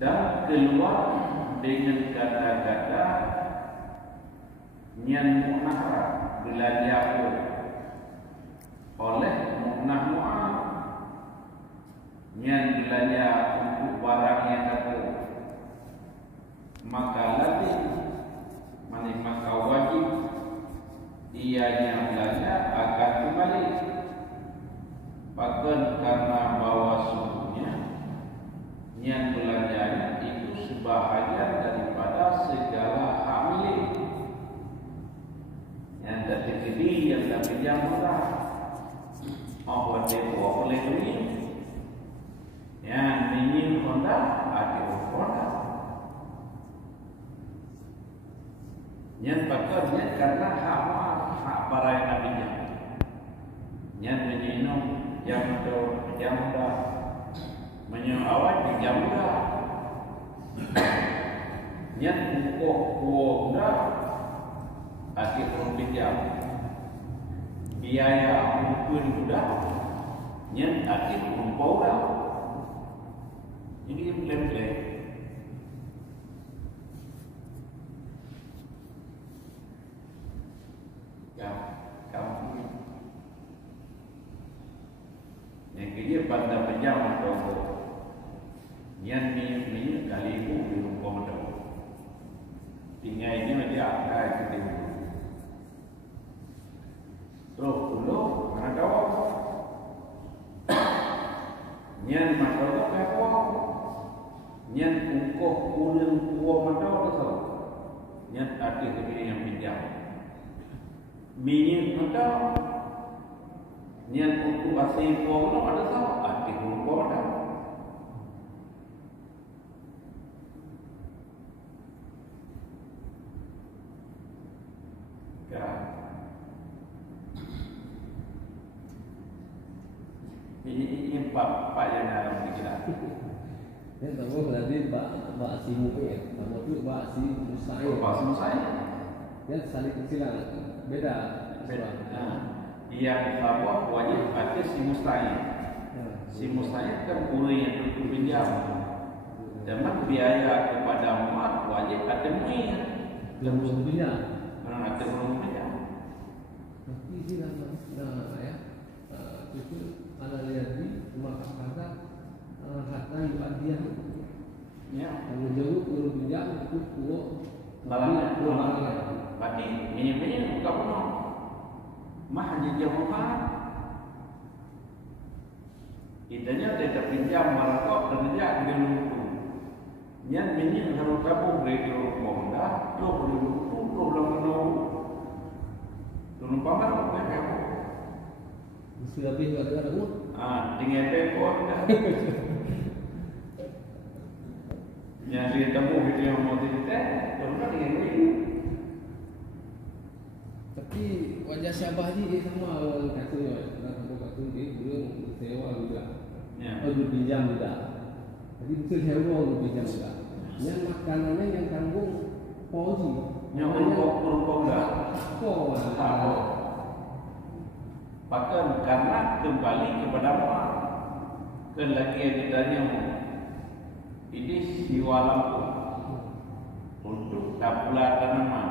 dan keluar dengan kata-kata nyan mu'nahra belanja oleh mu'nah mu'ah nyan belanja untuk barang yang aku maka lebih maka wajib ianya belanja akan kembali bahkan karena bahwa sungguhnya nyan belanjanya itu sebahagian daripada segala hak milik yang terjadi yang tak pinjam murah apa depo oleh duit yang minyak Honda ada Honda yang pakarnya karena hak para yang pinjam yang menyinum yang muda menyinum awal pinjam muda yang ukok muda akhir pinjam biaya pun muda yang akhir muda ini plan-plan ya kamu yang dia pada pinjam atau yang ni kali itu di rumah tu tinggal ini dia akan kita terus dulu mana tahu nyan masalah apa nyan ukoh kuning kuah mana tahu nyan arti begini yang pinjam minyak mana nyan untuk asing kuah mana ada tahu arti kuah mana ini pak yang dalam kita. Yang tahu berarti pak simu ya, nama tu pak si Musai. Pak Musai. Yang saling kecilan beda. Yang apa wajib ada si Musai. Si Musai kan pura yang pinjam. Dan biaya kepada mak wajib ada mui. Belum pinjam. Ada belum pinjam. Tapi di dalam ya. Itu ada lihat di rumah kata harta yang bagian ya kalau jauh kalau pinjam itu kuo barangnya berarti ini bukan penuh mah hanya jauh mah idanya tidak pinjam malah kerja di lumpur yang ini harus kabur dari lumpur dah lo belum penuh lumpur mana bukan sudah lebih ada rumah dengan tekor yang dia temu itu yang mau ditek terus dengan ini tapi wajah Syabah ni dia sama awal kata dia belum sewa juga belum pinjam juga jadi betul sewa belum pinjam juga yang makanannya yang tanggung Pauji yang uruk dah apa bahkan karena kembali kepada Allah lagi yang ditanya ini siwa lampu untuk tabula tanaman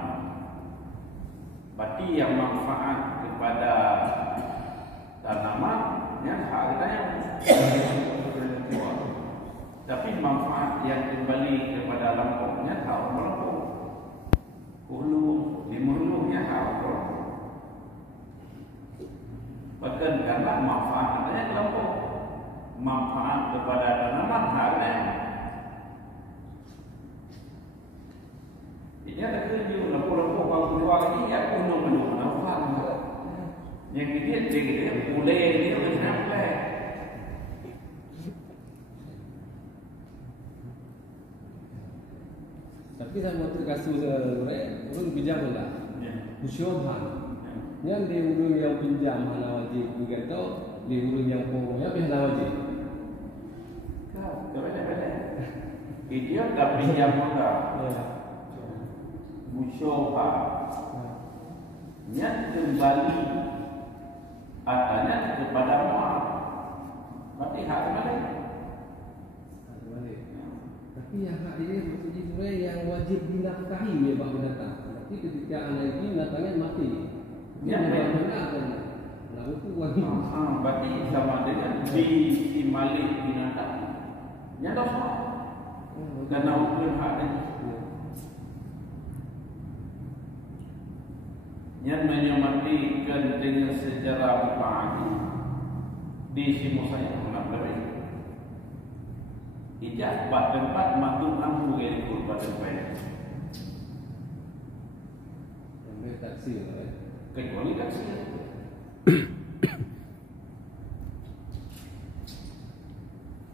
berarti yang manfaat kepada tanaman yang harganya tapi manfaat yang kembali kepada lampunya harus lampu hulu di hulunya harus lampu bahkan karena manfaatnya kelompok manfaat kepada tanaman harga ini ada tujuh lampu-lampu kalau keluar lagi ya penuh manfaat yang kita mulai dia mencapai tapi saya mau terkasih orang pinjam enggak Musyoban yang di hulu yang pinjam mana wajib juga itu di hulu yang pokoknya mana wajib beda dia tak pinjam enggak musyoba yang kembali adanya kepada Allah berarti hak balik Iya, hak ini maksudnya sebenarnya yang wajib dinafkahi ya Pak binatang. Tapi ketika anak ini binatangnya mati, dia menafkahkan. Lalu itu wajib. Berarti sama dengan si malik binatang, nyata salah. Karena hukum haknya. Yang menyematikan dengan sejarah muta'ati di simu saya mengambil ijaz buat tempat makhluk amru yang ikut pada tempat yang taksir kecuali taksir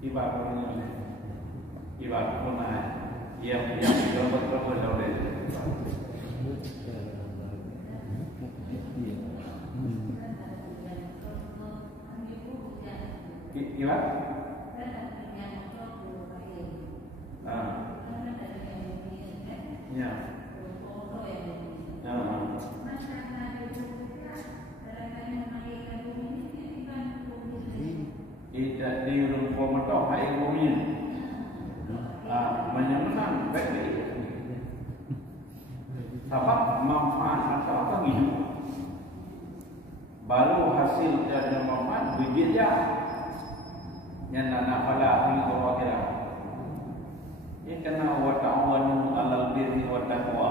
ibaratnya yang berapa jauh dari ibarat ya. Tidak di rumah motor hai bumi. Menyenangkan baik. Sebab manfaat atau apa hidup. Baru hasil dari manfaat berbeza. Yang nak pada ahli kira. Ini kena wa ta'awanu 'alal birri wat taqwa.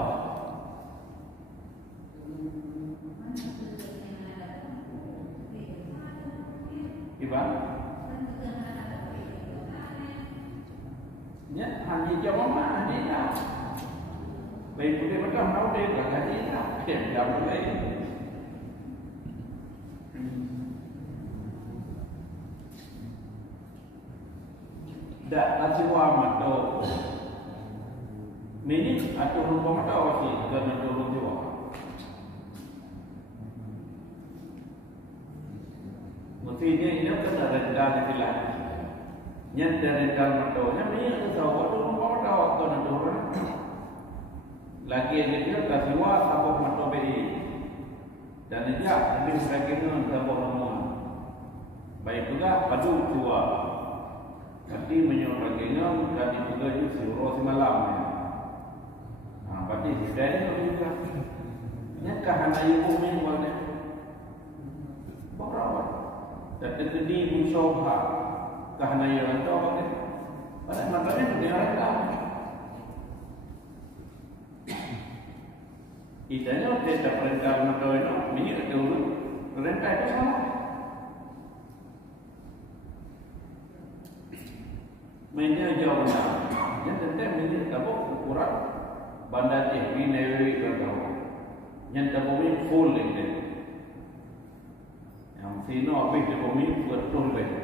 Ibarat ya, hanya jawab dia. Baik boleh macam tahu dia kata dia. Dia jawab lain. Dak aciwa mato. Minit atau rumah mato sih kerana turun jiwa. Mestinya ini kena rendah dibilang. Yang dari dalam mato, yang ini ada tahu turun mato kerana turun. Lagi yang dia aciwa sabuk mato beri. Dan dia lebih sebagainya sabuk rumah. Baik juga padu tua. Nanti menyuruh bagian dan juga suruh semalam. Berarti dari itu juga. Nyakah anak ibu menguatnya. Berawat. Dan terjadi musyawah. Kahana yang itu apa? Pada matanya dia rendah. Idanya tidak perintah matanya itu. Minyak turun. Rendah itu salah. Mainnya jauh dah. Yang tentang minyak tabuk ukuran bandar TV newi berkau. Yang tabuk ini full ini. Yang sino habis tabuk ini betul betul.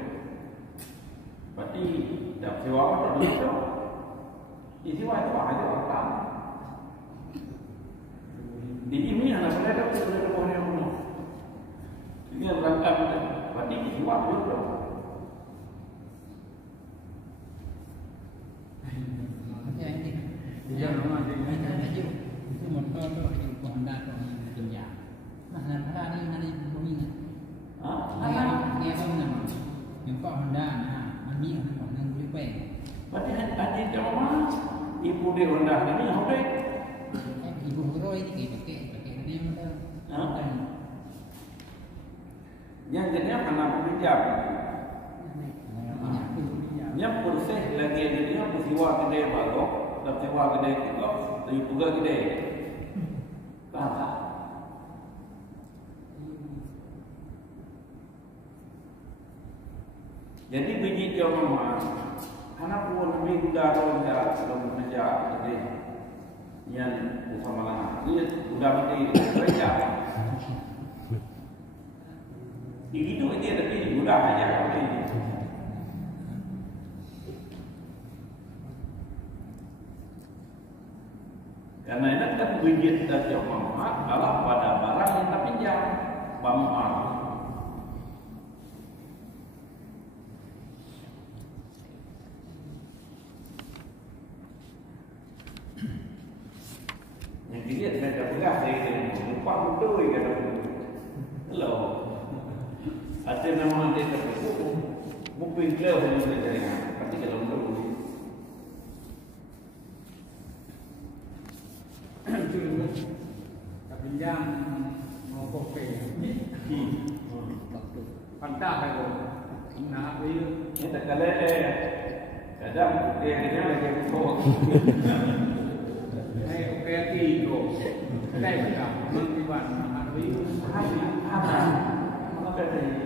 Berarti dah sewa apa tu itu? Sewa itu ada apa? Ini anak saya dah sudah boleh orang. Ini berangkat. Berarti sewa betul. Dia rumah dia aja. Itu motor tu yang Honda tu yang pinjam. Nah, Honda ni hari bumi ni. Dia apa nama? Yang Honda nah, mami orang yang boleh pay. Berarti ada jawab. Ibu dia Honda ni apa? Ibu Roy ni pakai ni motor. Yang jenis anak pinjam. Yang proses lagi dia peristiwa kedai baru. Tak sewa kedai juga, tapi juga kedai. Tak. Jadi biji dia mama, anak pun lebih muda orang sebelum kerja kedai. Yang bersama lah, dia sudah mati kerja. Itu aja tapi mudah aja kali ini. Karena ini kan wujud dari manfaat adalah pada barang yang tak pinjam manfaat. Yang dilihat saya dah pegang saya lupa betul kata hello. Ada memang ada terbuku mungkin clear hanya boleh jaringan. Tapi kalau betul pinjam mau kopi pantah aku nak beli ni tak kadang dia lagi kok kopi itu kedai kita mengkiban nak beli apa kata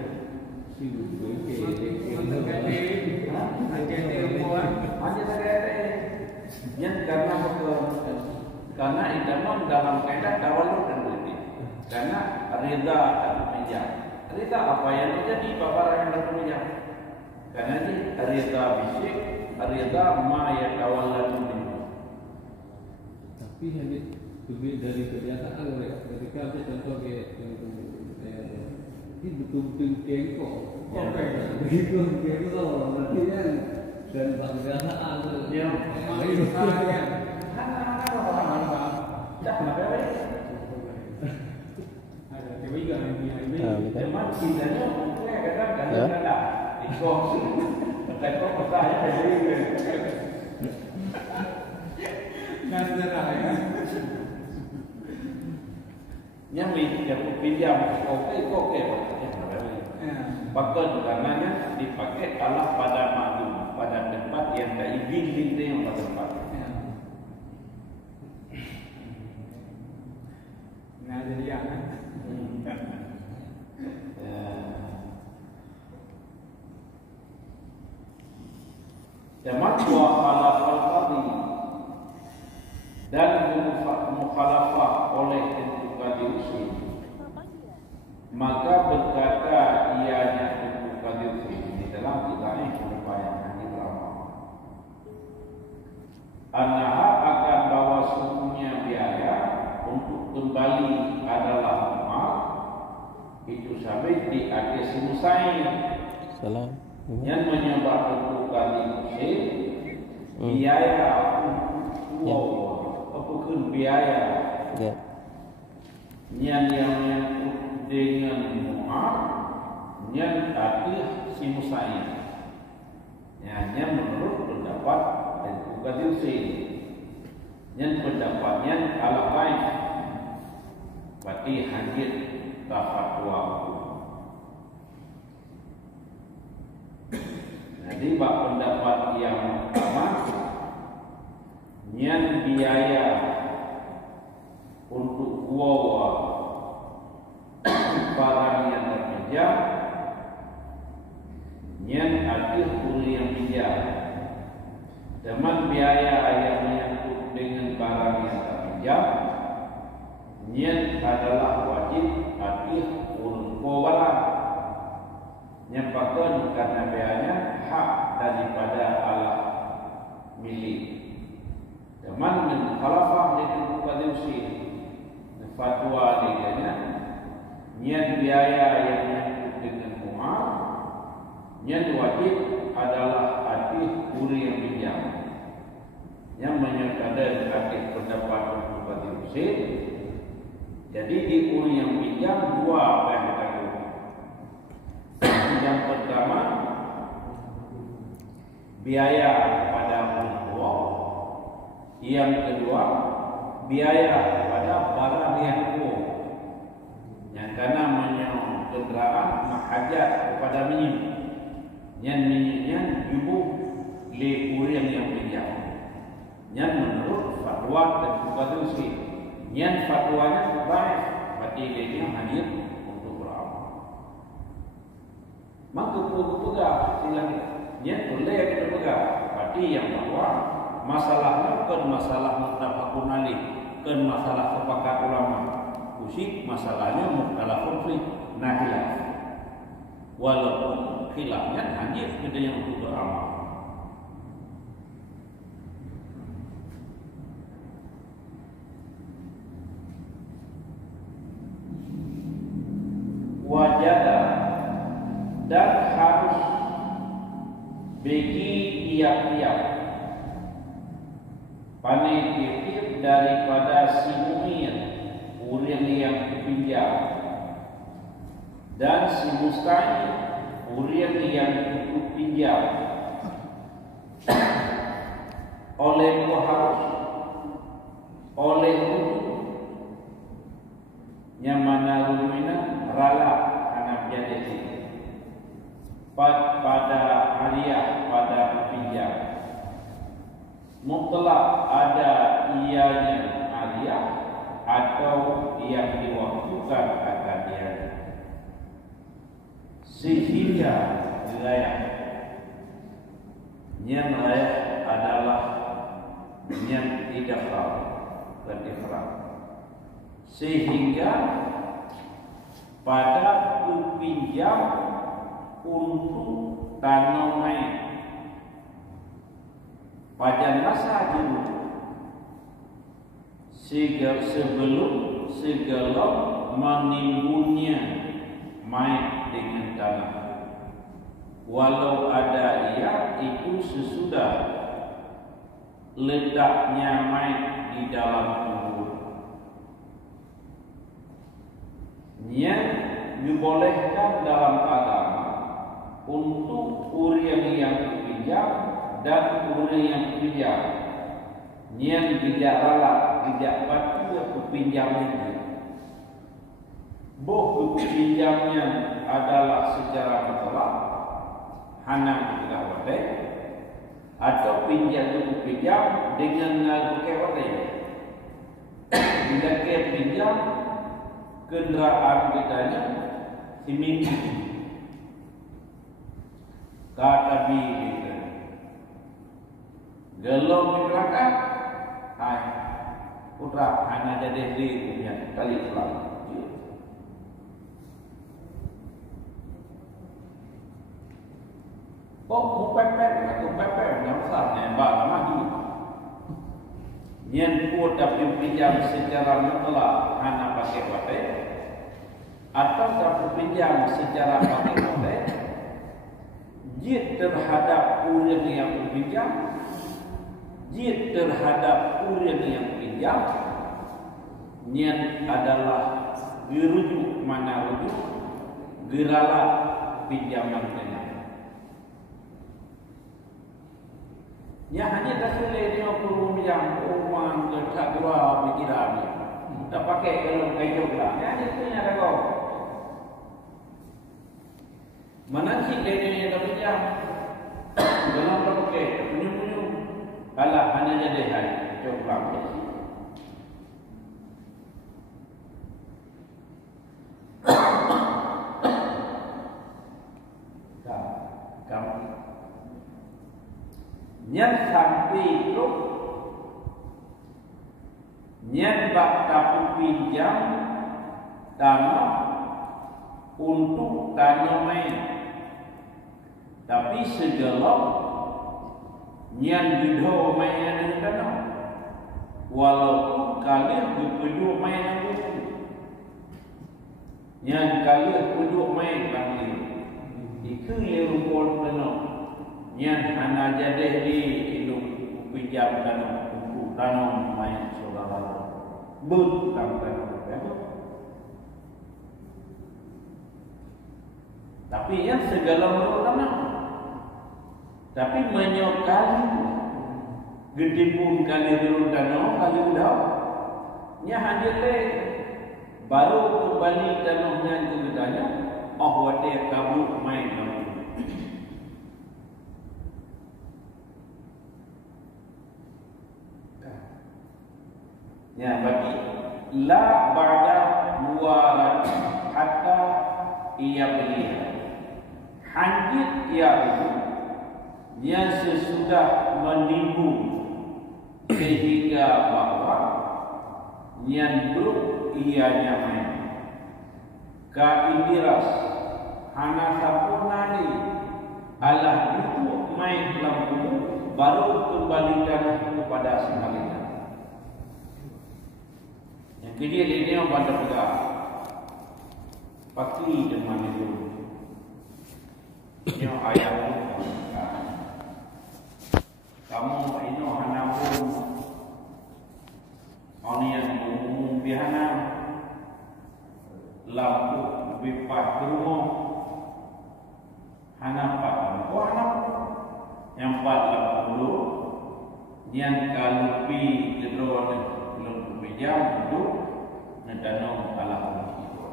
karena idaman dalam kaidah tawalud dan wudi. Karena rida dan pinjam. Rida apa yang terjadi bapak yang berpinjam? Karena ini rida bisik, rida ma yatawalladu minhu. Tapi hanya lebih dari kenyataan mereka. Ketika ada contoh kayak ini betul-betul kengkok. Begitu kengkok, berarti kan dan kebiasaan tu. Ya, itu kan. Tak apa apa. Ada tiga yang Memang kita ni, kadang-kadang ada ikut. Lekor petanya dari negara ya. yang pinjam kopi. Pakai karenanya dipakai Allah pada maklum pada tempat yang tak izin yang pada tempat. Nah jadi ya. Jamak wa khalafal qadi dan mukhalafah oleh tentukan diusul, maka berkata ianya tentukan diusul di dalam kita ini merupakan drama. Anaha akan bawa sungguhnya biaya untuk kembali adalah mahal itu sampai di akhir simusain. Salam. Yang menyebabkan tentukan diusul biaya apapun biaya yang menyangkut dengan mu'ah yang tadi simusain yang menurut pendapat dan juga diusin yang pendapatnya ala baik berarti hadir tafatwa. Jadi bab pendapat yang pertama yang biaya untuk bawa barang yang terpinjam yang akhir kuli yang pinjam teman biaya yang menyangkut dengan barang yang terpinjam yang adalah wajib akhir kuli barang yang pakaian karena biayanya hak daripada Allah milik. Teman mengkhalafah dengan ukadiusi fatwa dia niat biaya yang menyangkut dengan mu'ah niat wajib adalah hati uri yang pinjam yang menyatakan kaki pendapat ukadiusi. Jadi di uri yang pinjam dua apa yang kita lakukan. Yang pertama biaya pada penjual, yang kedua biaya pada barang yang kuat. Yang karena menyangkut kenderaan menghajat kepada minyak, yang minyaknya ibu lekuri yang pinjam. Yang menurut fatwa dan ukadiusi, yang fatwanya baik, berarti dia hadir untuk beramal. Maka perlu pegang silang yang boleh kita pegang. Berarti yang bahwa masalahnya bukan masalah muttafaqun alaih, bukan masalah sepakat ulama. Usik masalahnya mukhtalafun fi khilaf. Walaupun khilafnya hanya kita yang untuk beramal. Wajadah dan harus bagi tiap-tiap panitia daripada simuin orang yang pinjam dan si mustahil orang yang ikut pinjam oleh harus oleh yang mana lumina ralak anak jadi pada hariah pada pinjam mutlak ada ianya hariah atau yang diwaktukan akan dia sehingga wilayah yang layak adalah yang tidak dan ikhram sehingga pada pinjam untuk tanaman pada masa dulu sebelum segala menimbulnya main dengan tanah walau ada ia itu sesudah letaknya main di dalam kubur yang dibolehkan dalam agama untuk orang yang pinjam dan orang yang pinjam yang tidak rela tidak patuh kepinjamnya boh pinjamnya adalah secara mutlak hanya tidak boleh atau pinjam itu pinjam dengan kewatan bila ke pinjam kenderaan kitanya seminggu kata kita gelom masyarakat hai putra hanya jadi punya kali selama mau pepet yang besarnya baru maju yang kuat tapi pinjam secara mutlak hanya pakai wadah atau tapi pinjam secara pakai wadah jid terhadap orang yang pinjam jid terhadap orang yang pinjam yang adalah dirujuk mana rujuk geralat pinjaman dengan ya hanya dasarnya 50 yang uang letak dua pikiran tak pakai kalau kayu lah ya itu yang ada kau mana sih dia yang pinjam dalam pakai punya kalah hanya jadi hari coba yang sampai itu yang bakal pinjam tanah untuk tanaman tapi segala yang dido main dengan tanah walaupun kalian berdua main itu yang kalian berdua main lagi itu yang rupanya tanah yang hanya jadi di hidup pinjam tanah untuk tanam main saudara bukan tanah tapi yang segala menurut tanah tapi menyokali gede pun kali turun tanah kali udah nya hanya baru kembali tanahnya itu ditanya wadah kamu main kamu ya bagi la ba'da muwarat hatta ia beli hanjit ia itu yang sesudah menimbul sehingga bahwa yang belum ia nyamai ka indiras hana sapurnani Allah itu main dalam kubur baru kembalikan kepada semalinya jadi ini yang pada pegang pasti dengan itu yang ayat itu kamu ini hanya pun orang yang umum biasa lampu bipat rumah hanya 40 anak yang 40 yang kalupi gedor belum pinjam itu Nedano Allah itu.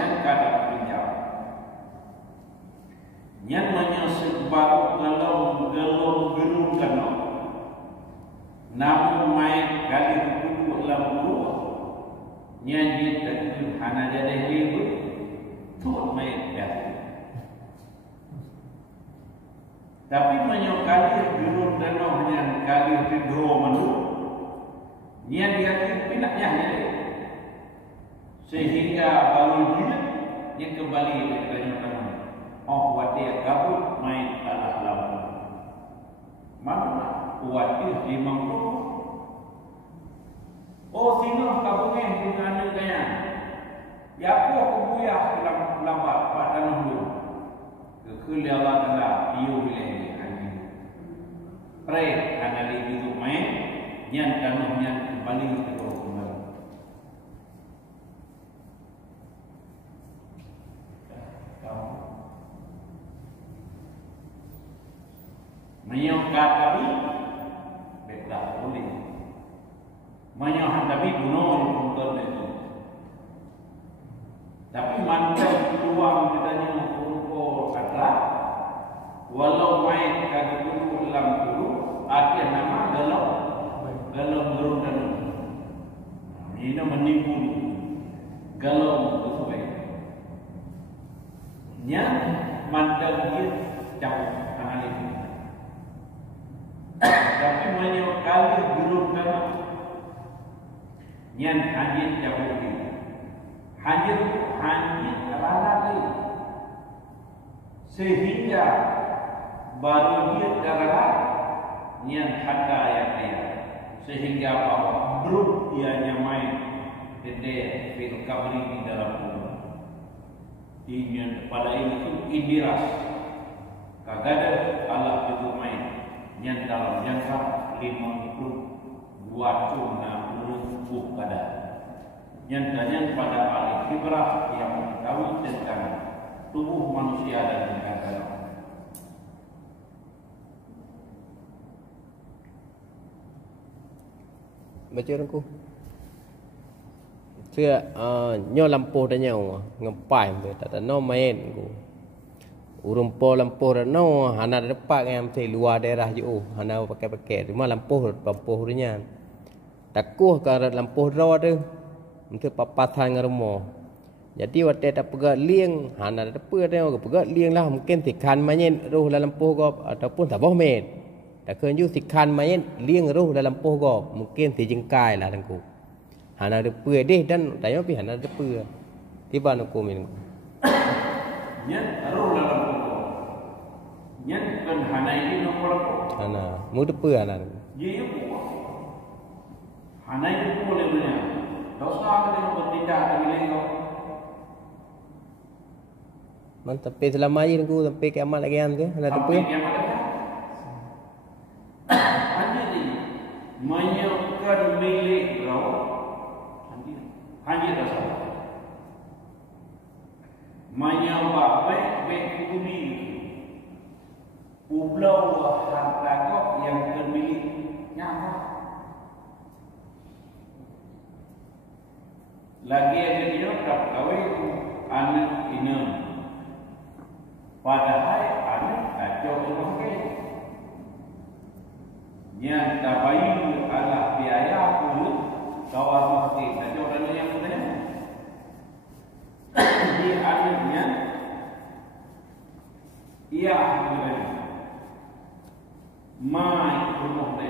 Yang kada pinjam. Yang menyusul baru gelong gerung kano. Namun main kali kudu lam guru. Nyanyi terjun hana jadi libu. Tuh main kali. Tapi menyokali gerung dano yang kali tidro manu. Niat dia pinaknya ini sehingga baru dia kembali kepada tangan. Oh, watia kabut main alah lawan. Mana watia di mangkuk. Oh, sino kabungnya dengan kaya. Ya aku buyah dalam lambat pada nunggu. Kekeliaran adalah biu bilah ini. Pre anali itu main. Yang kanuhnya kembali ke kembali. Menyokap kami beda boleh. Menyokap kami gunung untuk itu. Tapi mantel peluang kita yang berupa kata, walau main kaki dulu dalam dulu, akhir nama dalam gerung dan ini menipu galau sesuai yang mantel dia jauh tangan itu tapi menyokali gerung dan yang hajit jauh lagi hajit rala sehingga baru dia darah yang harta yang dia sehingga bahwa belum ia nyamai dede fil kabri di dalam kubur. Ini pada itu indiras kagada Allah itu main yang dalam jangka 52 60 kada yang tanya pada ahli khibrah yang mengetahui tentang tubuh manusia dan tentang dalam. Baca orang ku. Sia nyo lampuh dah nyo ngepai tu tak no main ku. Urung po lampuh dah no hana depak yang mesti luar daerah je hana pakai cuma lampuh nya. Takuh ke lampuh ro tu. Mesti papatan ngermo. Jadi waktu tak pegat liang hana depa dah pegat liang lah mungkin tikan main roh dalam lampuh go ataupun tak boh main. Tak kena sikan main liang roh dalam poh go mungkin dijengkai lah tengku. Hana depa deh dan tanya pi hana depa. Tiba nak komen. Nyat roh dalam poh. Nyat kan hana ini nomor poh. Hana, mu depa hana. Ye poh. Hana itu boleh punya. Dosa kita bertindak dengan lego. Mantap pe selama ini tengku sampai kiamat lagi kan ke hana depa. Menyokkan milik kau hanya dasar menyokap baik kuni pulau harta kau yang termilik nyata lagi ada dia tak kawin anak ini padahal anak kacau rumah yang tabayu adalah biaya pun kawal mesti saja orang yang punya di akhirnya ia mai rumahnya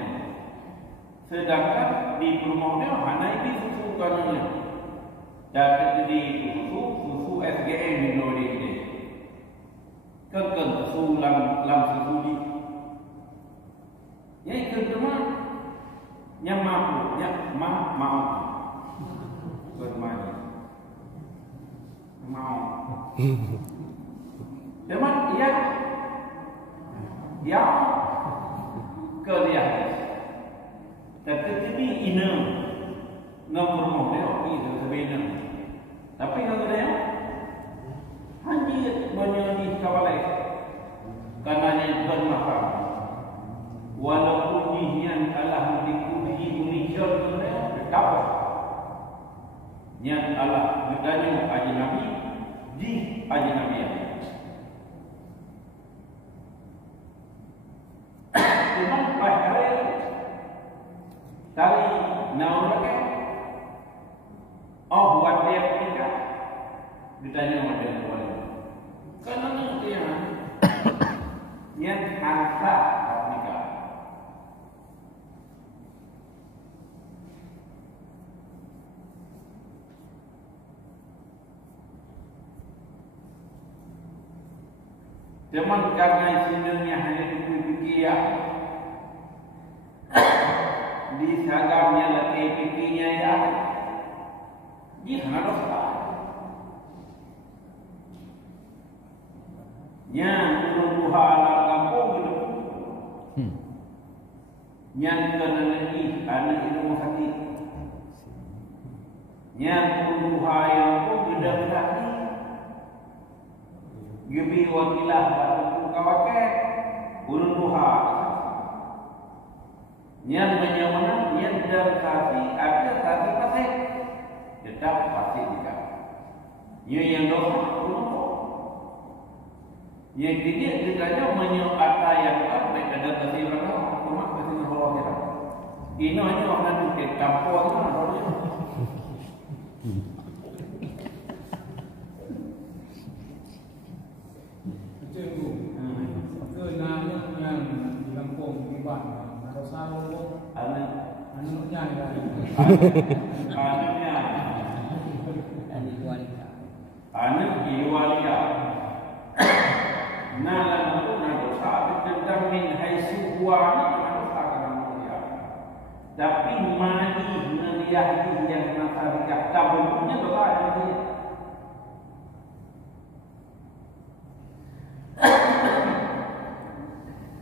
sedangkan di rumahnya hanya ini susu kanannya dan jadi susu SGM di Nori ini kerken susu lam susu di yang kedua, yang mampu, yang mau, bermain, mau. Teman, dia kerja. Tetapi ini nomor dia itu sebenarnya. Tapi kalau dia hanya banyak kawalai, karena yang bermakam. Walaupun nyian Allah dikuji ujian mereka berkata ditanya haji Nabi di haji Nabi ya. Memang pada tali naurake buat dia nikah ditanya sama dia wali. Karena dia yang harta nikah. Cuman karena sinarnya hanya fikir di sagamnya letih fikirnya ya, dia harus tahu. Yang berusaha dalam kampung itu, yang kena lagi anak itu sakit, yang berusaha yang pun beda sakit. Gibi wakilah batu kawakai ulun duha yang menyamana yang terkasi ada kasi pasir tetap pasir juga yang dosa yang tidak ditanya menyokata yang baik ada kasih rana cuma kasih Allah kira ini hanya orang dukit kampung itu namanya. Anak iwalia nalan itu dosa tentang min haitsu huwa dosa karena tapi mani ngeliah yang masyarakat tabunnya dosa dia.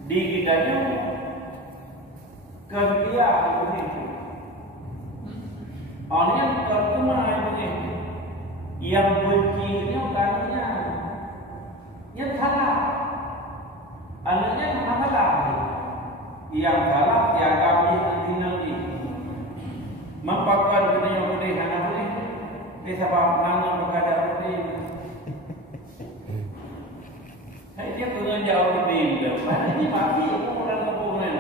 Di kitanya kerja itu orang yang terkemah itu yang bencinya karena yang salah anaknya salah yang salah yang kami dinami mempakan dunia boleh anak boleh sebab mana berkata boleh saya punya jauh lebih mana ini mati aku orang kampungnya.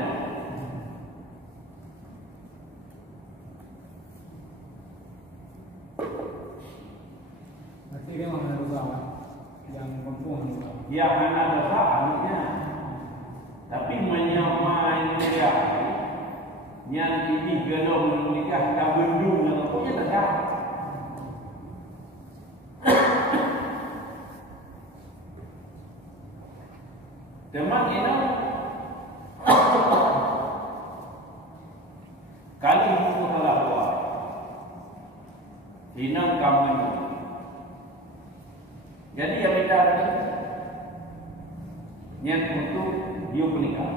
Dia mana dosa yang kampung ya hanya dosa anaknya tapi menyamai dia yang ini belum menikah tak bendung dan punya dosa teman ini kali itu telah buat hinang kamu. Jadi yang beda niat untuk dia menikah.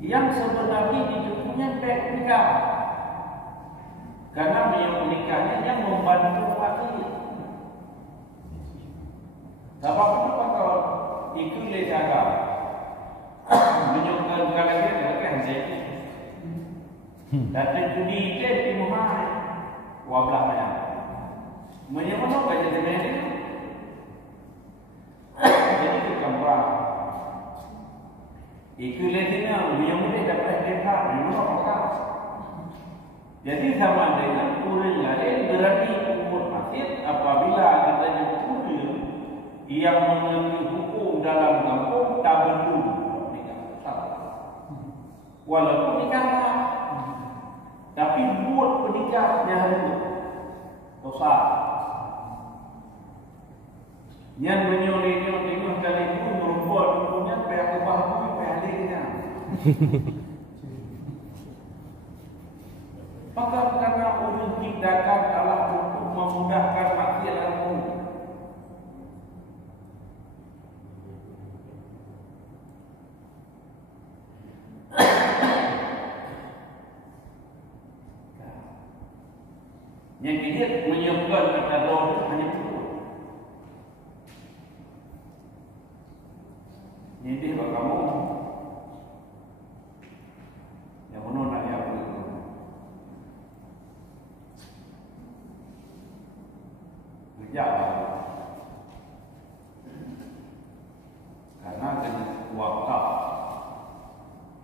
Yang sebenarnya hidupnya baik nikah. Karena yang menikahnya yang membantu laki. Sebab apa kalau ikut lejaga menyokong kalau dia kan jadi. Dan judi itu di Muhammad wablahnya. Menyokong baca dengan jadi gambar ikulah yang boleh dapat data memang apa jadi sama dengan kurir lain berarti umur masjid apabila adanya kurir yang mengerti hukum dalam kampung tak belum walaupun nikah tapi buat penikahnya itu dosa. Yang menyolong tengok kali itu merupakan punya pihak bahagia pihaknya. Maka karena ulun tindakan Allah untuk memudahkan maksiat aku. Yang dia menyiapkan kata doa hanya itu. Ini kalau kamu yang menolak ya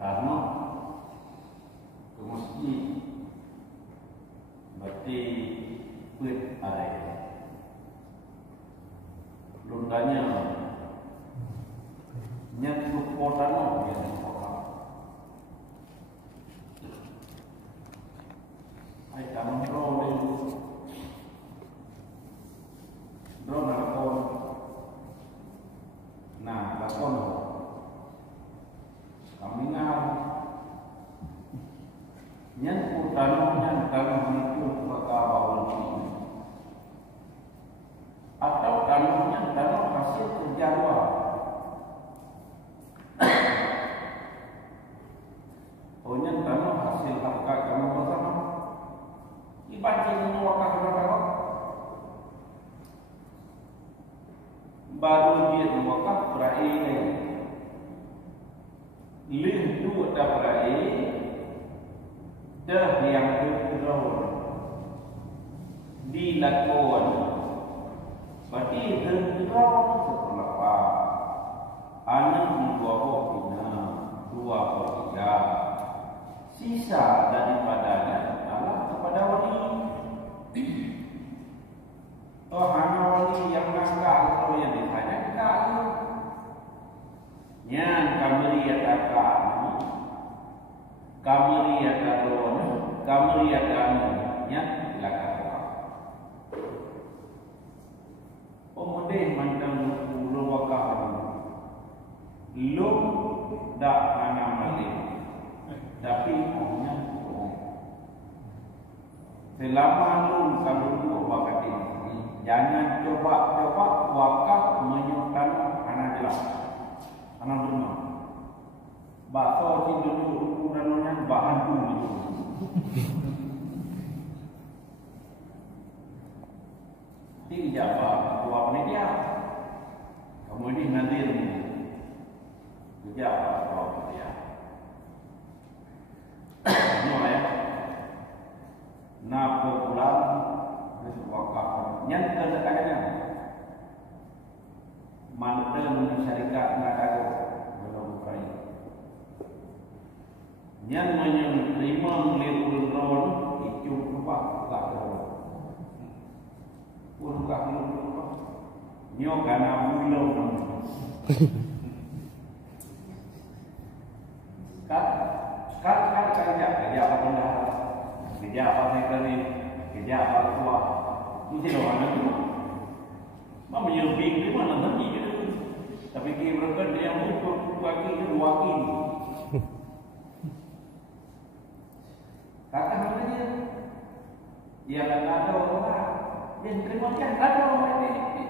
Karena ke masjid berarti kuit area lundanya nyentuh potano ya orang ai tanam drone lakon nah lakon kami ngau nyentuh tanam itu bakal atau tanam hasil kerja luar. Ohnya tanam hasil harga kamu bersama. Ibadah ini wakaf berapa? Baru dia wakaf berai. Lintu tak berai. Dah yang kedua dilakon. Berarti hentera seberapa? Anak 2/3. Sisa daripadanya adalah kepada wali. Oh, hanya wali yang nakal atau yang ditanyakan. Yang kami lihatkan, kami lihatkan yang belakang. Pemudik mandang pulau wakaf lum tak hanya malik tapi hanya selama lum kalau dua bakat ini jangan coba wakaf menyukan anak jelas anak rumah bakso itu dulu ukurannya bahan dulu tidak apa tua penitia kamu ini nadir tidak apa tua penitia semua ya na popular wakaf yang terdetaknya mantan syarikat nadago belum baik yang menerima melirul ron itu apa tak tahu pun kamu nyo kana mulo kat kerja apa benda kerja apa negeri kerja apa tua ini loh anak itu mama nyebing di mana nanti gitu tapi kita berkat yang untuk bagi itu wakil kata namanya yang ada orang yang terima kan ada orang ini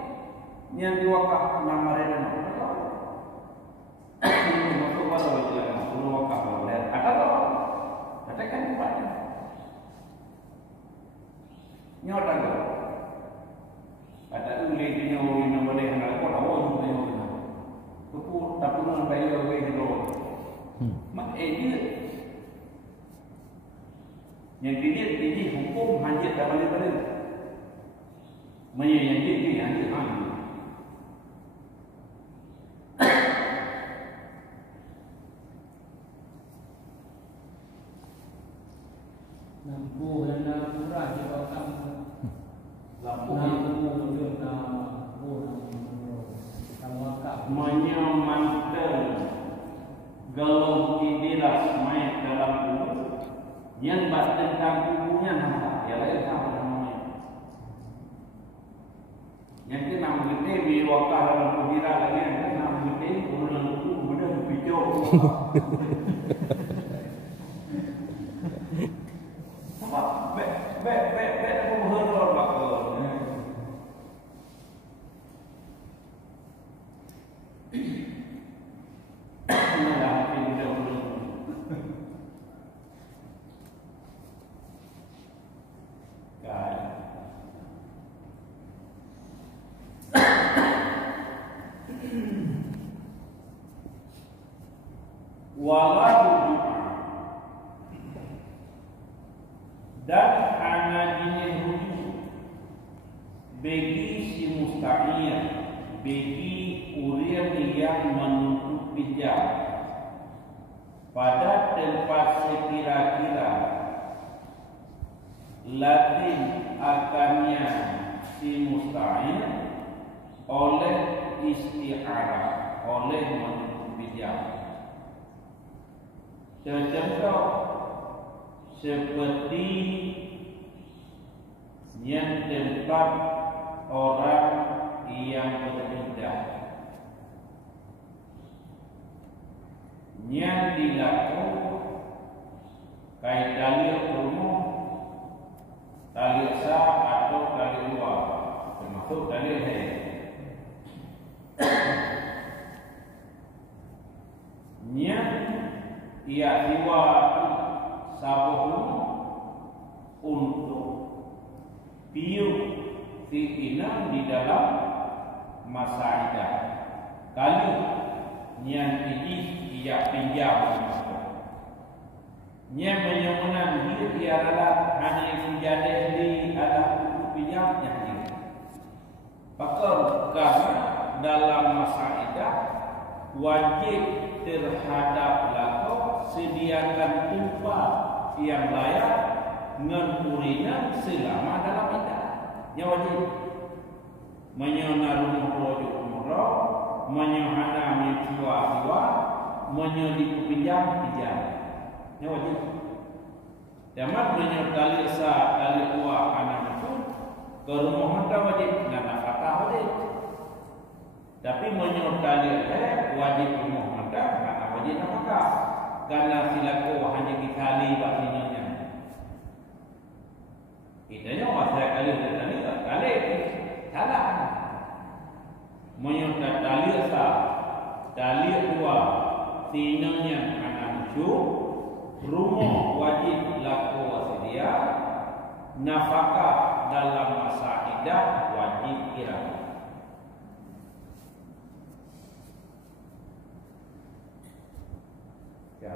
yang diwakaf nama mereka ini masuk pada wajilah suruh wakaf dan ada orang katakan banyak nyata tak ada ulit ini orang yang boleh hendak kau awal tu yang tu tapi orang bayar awal itu mak dia yang tinggi hukum hajat tak boleh yang tinggi hajat hanya lampu dan murah di bawah lampu itu menyemantel galau kidilas main dalam kubur yang bat tentang kuburnya nampak ya lain sama namanya yang kita nama kita biwakah dalam kubira lagi yang nama kita ulang kubur mudah berpijau apa bet aku berhoror bakal walau dan anadine rujuk bagi si musta'ir bagi urian yang menuntut bijak pada tempat sekira-kira lazim akannya si musta'in oleh isti'arah, oleh menutup pinjam. Contoh seperti yang tempat orang yang berpindah, yang dilakukan kait dalil umum, dalil sah atau dalil luar, termasuk dalil haid. Yang ia diwak sabuh untuk piuk si inam di dalam masa idah. Kalau yang ini ia pinjam, yang menyonan dia adalah hanya yang menjadi di adalah pinjamnya ini. Bahkan karena dalam masa idah wajib terhadap lakon sediakan tempat yang layak ngempurinan selama dalam idah. Yang wajib menyona rumah rojuk umroh, menyohana menjual-jual, menyodi pinjam. Yang wajib. Damat menyodali sah dalil uang anak itu ke rumah hendak wajib dan nafkah wajib. Tapi menyodali wajib rumah hendak anak wajib nafkah. Karena silaku hanya dikali batinanya. Idanya wasai kali salah. Menyodali dalil sah dalil uang tinanya anak itu rumah wajib laku sedia, nafkah dalam masa idah wajib kira. Ya.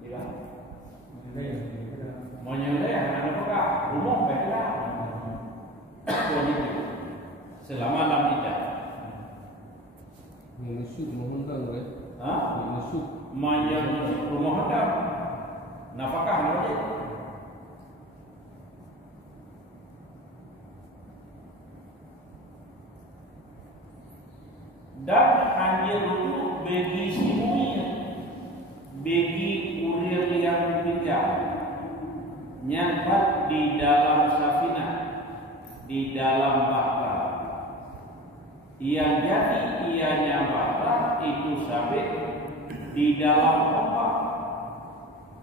Kira. Menyeleh nafkah rumah baiklah. Wajib selama dalam idah. Menusuk mohon tahu menusuk Manjang rumah hadap nafkah wajib. Dan hanya itu bagi semuanya, bagi kurir yang pinjam nyampat di dalam safinah, di dalam bahta yang jadi ianya bahta itu sabit di dalam apa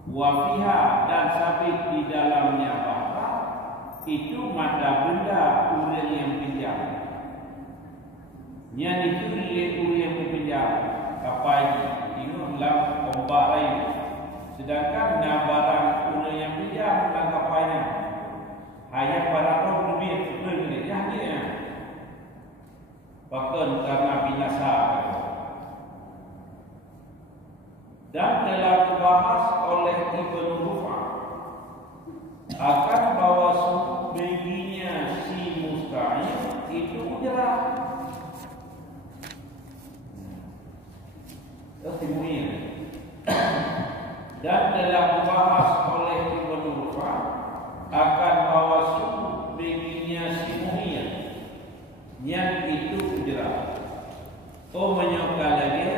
wafiha dan sabit di dalamnya bahta itu mata benda kurir yang pinjam yang dicuri kurir yang pinjam kapai ini dalam ombak lain, sedangkan barang kurir yang pinjam dalam kapainya hanya barang roh lebih sebenarnya bahkan karena binasa. Dan telah dibahas oleh Ibn Rufah akan bahwa baginya si musta'in itu mujarab. Dan telah dibahas oleh Ibn Rufah akan bahwa baginya si mu'in yang itu mujarab. Menyokal lagi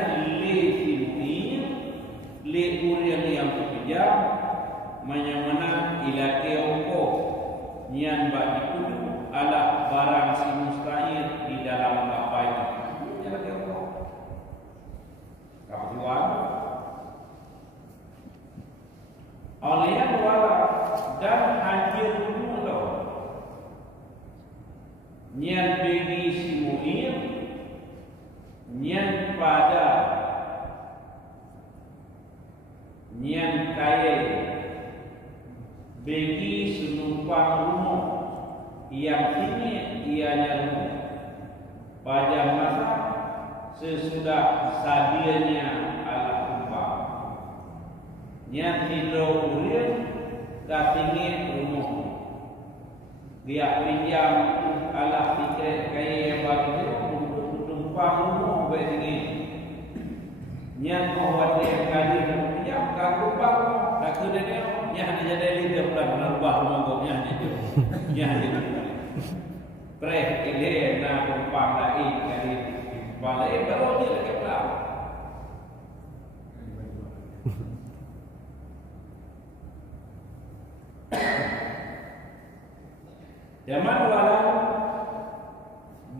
li urian yang bekerja menyamana ila keoko yang bagi kudu ala barang si musta'in di dalam kapai ila keoko kapuan alian wala dan hadir dulu nyan bagi si mu'in nyan pada yang kaya bagi senumpang rumah yang tinggi ianya rumah pada masa sesudah sadianya ala rumpah yang tidur urin tak tinggi rumah dia pinjam ala tiket kaya bagi untuk tumpang rumah bagi Yang mohon dia kali yang kagubang tak kena dia yang hanya jadi dia pelan berubah monggonya dia yang dia pre ile na kumpang lain kali balai baru dia lagi pelan zaman walau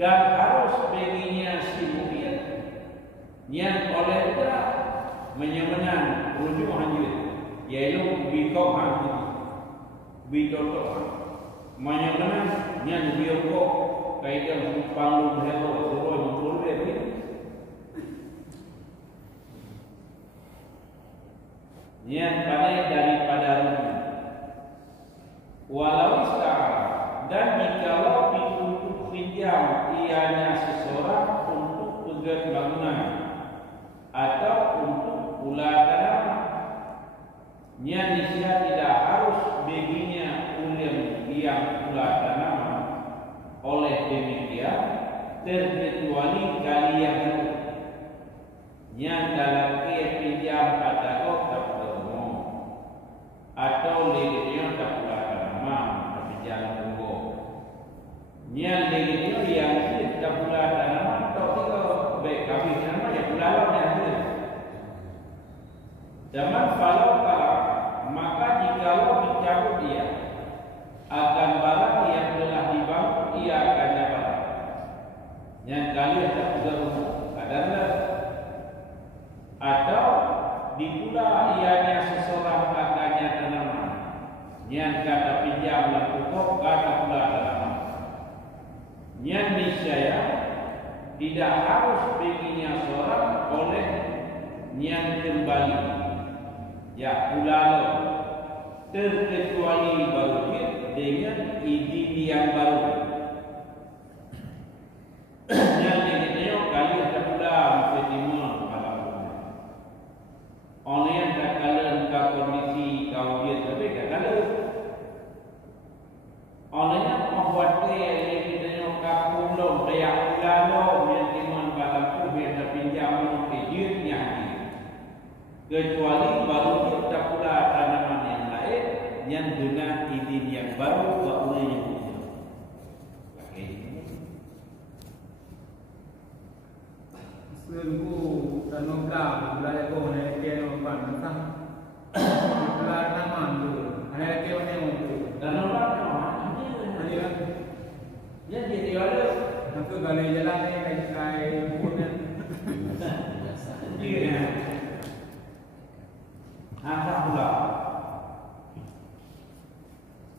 dan harus baginya simulian yang oleh dia menyemenang rujuk hanjir yaitu bikau hanjir bitoto menyemenang yang bioko kaitan panggung hello suruh mempurbe yang pandai daripada rujuk walau sekarang dan jikalau dituntut pinjam ianya seseorang untuk pegat bangunan atau untuk pula tanaman yang niscaya tidak harus baginya ulian yang pula tanaman oleh demikian terkecuali kalian yang dalam pinjam atau tak bertemu atau legitnya tak pula tanaman tapi jalan tunggu yang legitnya yang tak pula tanaman atau tiga baik kami nama ya pula zaman falau kalah maka jikalau dicabut dia akan barang yang telah dibangun ia akan dapat yang kali ada berumur adalah atau dipula ianya seseorang akannya tanaman yang kata pinjam lakukan kata pula tanaman yang niscaya tidak harus baginya seorang oleh yang kembali ya pula terkecuali baru dengan izin yang baru yang ini kali ada pula setimun oleh yang tak kalian ke kondisi kau dia tapi tak kalian oleh yang membuat dia ini kapulong kayak pula yang timun balampu yang pinjam kejutnya kecuali baru kita pula tanaman yang lain yang dengan izin yang baru oleh yang punya. Sungguh tanongka belajar kau nak kena apa tentang belajar nama tu. Ada kau ni untuk tanongka ada ya jadi ada. Nanti kalau jalan ni kai bukan. Iya. Apa pula?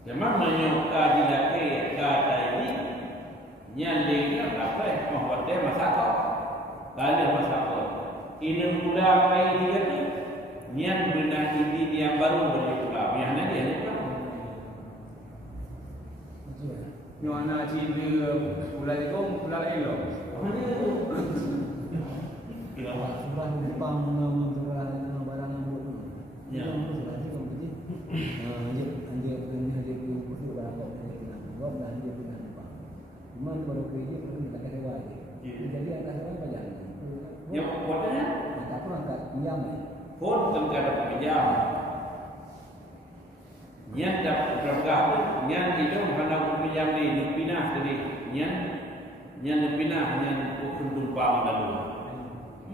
Memang menyuka dilaki kata ini yang dia apa membuat dia masalah. Kali masalah. Ini pula kai dia ni yang benar ini yang baru boleh pula. Yang nanti ada apa? Nyuana cinta pula itu pula elok. Mana tu? Kalau sudah Jepang nama barang ya. Jadi atas orang banyak. Yang kuatnya? Tak pernah tak diam. Pun tengkara pinjam. Yang dapat berangkat, yang itu hendak pinjam ni pindah tadi. Yang pindah yang ukun tumpang lalu.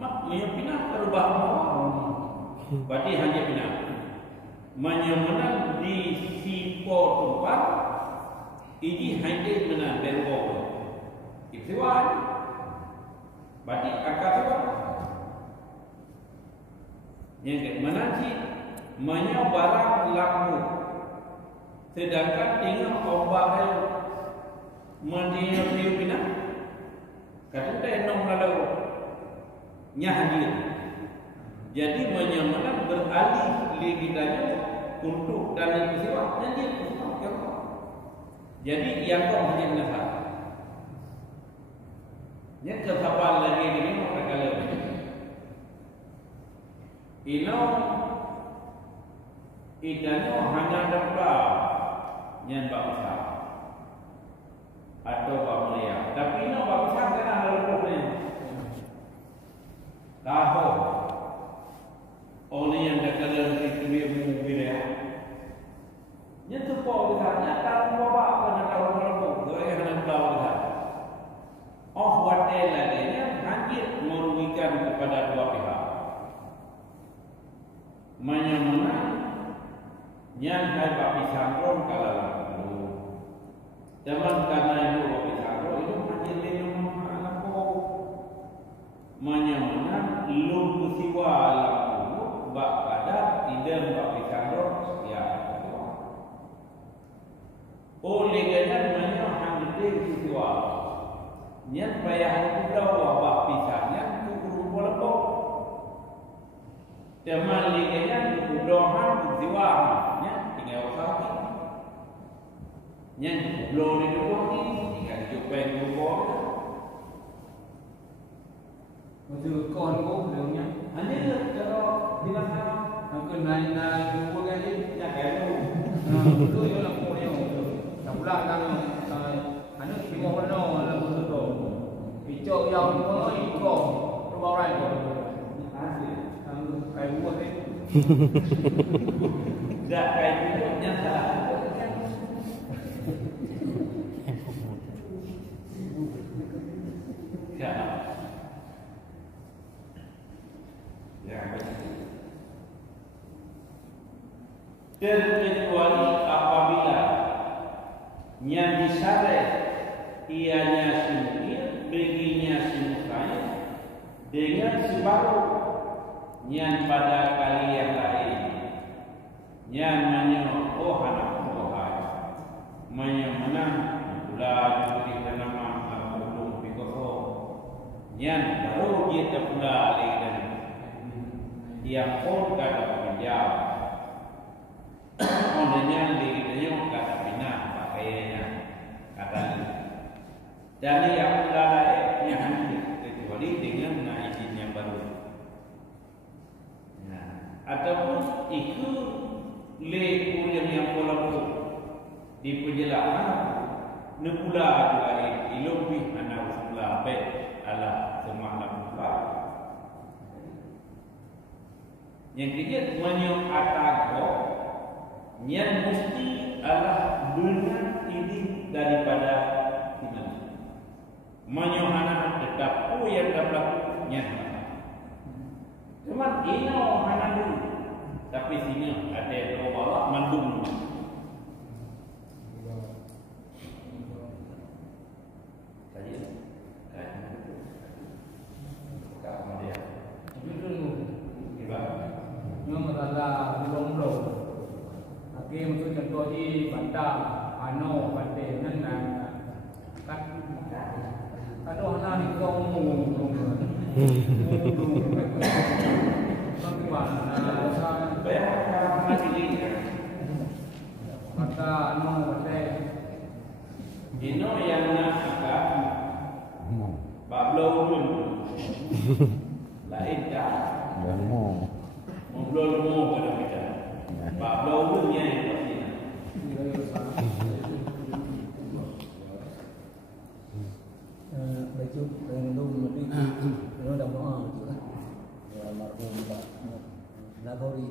Mak yang pindah terubah. Berarti hanya pindah. Menyemenang di sipo tempat ini hanya menang berwo. Itu kan? Berarti akad apa? Yang menanti menyebarang laku. Sedangkan tinggal ombak yang mendiam pindah. Kata dia nom lalu nyahadir. Jadi menyemenang beralih legitanya untuk dalam peristiwa dan dia peristiwa. Jadi yang kau hanya menasah. Yang kesapaan lagi ini mereka lebih. Ino idano hanya dapat yang bangsa atau bangsa. Tapi ino bangsa kena lalu problem. Tahu Yang hai bapi sangron kalau lalu. Zaman karena itu bapi sangron itu macam minum anak kau. Menyamana lum kusiwa lalu bak pada tidak bapi sangron ya. Oleh kerana banyak hang detik kusiwa. Yang bayar kita wabak pisahnya kuku lepok. Teman liganya kudohan kusiwa. Yang belum didukung ini kan cupai dukung. Macam kon ko bilangnya. Hanya kalau bilang Ang kenai dukung kan ni. ya kayak itu. Itu yo nak ko yo. Tak pula kan anu timo kono la ko to. Picok yang ko iko. Rumah orang ko. Asli. Ang kai buat ni. Dah kayak itu nyata. Terkecuali apabila yang disyarat ianya simil, baginya simultan dengan sebab yang pada kali yang lain yang menyebut anak Tuhan menang pula diberi nama al-Qulub bikoso yang baru dia terpula dan dia pun kata penjam ondanya dikitanya kata bina pakaiannya kata ini dan yang pula yang hadir kecuali dengan izin yang baru ataupun ikut lekulian yang polaku di penjelasan nepula lain ilmu anak pula baik ala semalam pula yang ketiga menyatakan yang mesti adalah benar ini daripada kita menyuhana tetap yang dapat nyata cuma ini orang dulu tapi sini ada yang bawa mandung Game tu contoh di Bandar, Ano, Bandar, Nenang, Aduh, anak ni kau ngomong, tapi mana? bayar masih ini Kata Ano, Bandar, Ino yang nak agak bablo pun lain dah. Bablo mau pada kita. Bablo pun yang pasti. Baju yang dulu nanti kalau dah mau tu kan. Almarhum Pak Nagori.